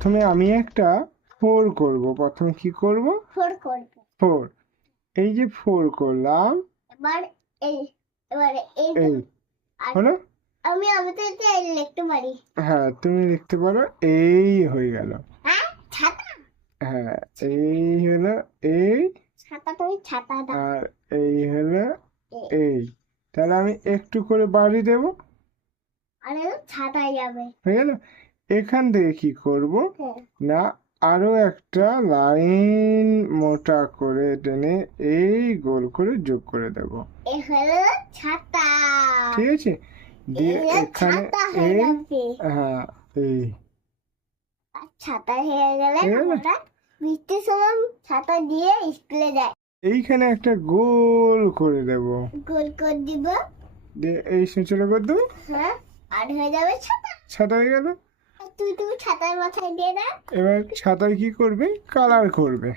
প্রথমে আমি একটা 4 করব। প্রথমে কি করব? 4 করব। 4। এই যে 4 করলাম। এবার এই এবারে এই এই হলো। আমি তো এটা লিখতে পারি। হ্যাঁ, তুমি লিখতে পারো। এই হয়ে গেল। হ্যাঁ, ছাতা। হ্যাঁ, এই হলো এই, ছাতা, তুমি ছাতা দাও। আর এই হলো এই। তাহলে আমি একটু করে বাড়ি দেব। আরে ছাতাই যাবে। হয়ে গেল। এখান থেকে কি করব হ্যাঁ। না, আরো একটা লাইন মোটা করে টেনে এই গোল করে যোগ করে দেব। এ হলো ছাতা। ঠিক আছে, দিয়ে এটা এখানে ছাতা হয়ে এই, যাবে। হ্যাঁ এই আর ছাতা হয়ে গেলে হয়ে গেল। আমরা বৃষ্টির সময় ছাতা দিয়ে স্কুলে যাই। এইখানে একটা গোল করে দেব, গোল করে দিব। দিয়ে এই সূচনা করে দেবো। হ্যাঁ, আর হয়ে যাবে ছাতা। ছাতা হয়ে গেল। তুমি ছাতার মাথায় দিয়ে দাও। এবার ছাতায় কি করবে? কালার করবে।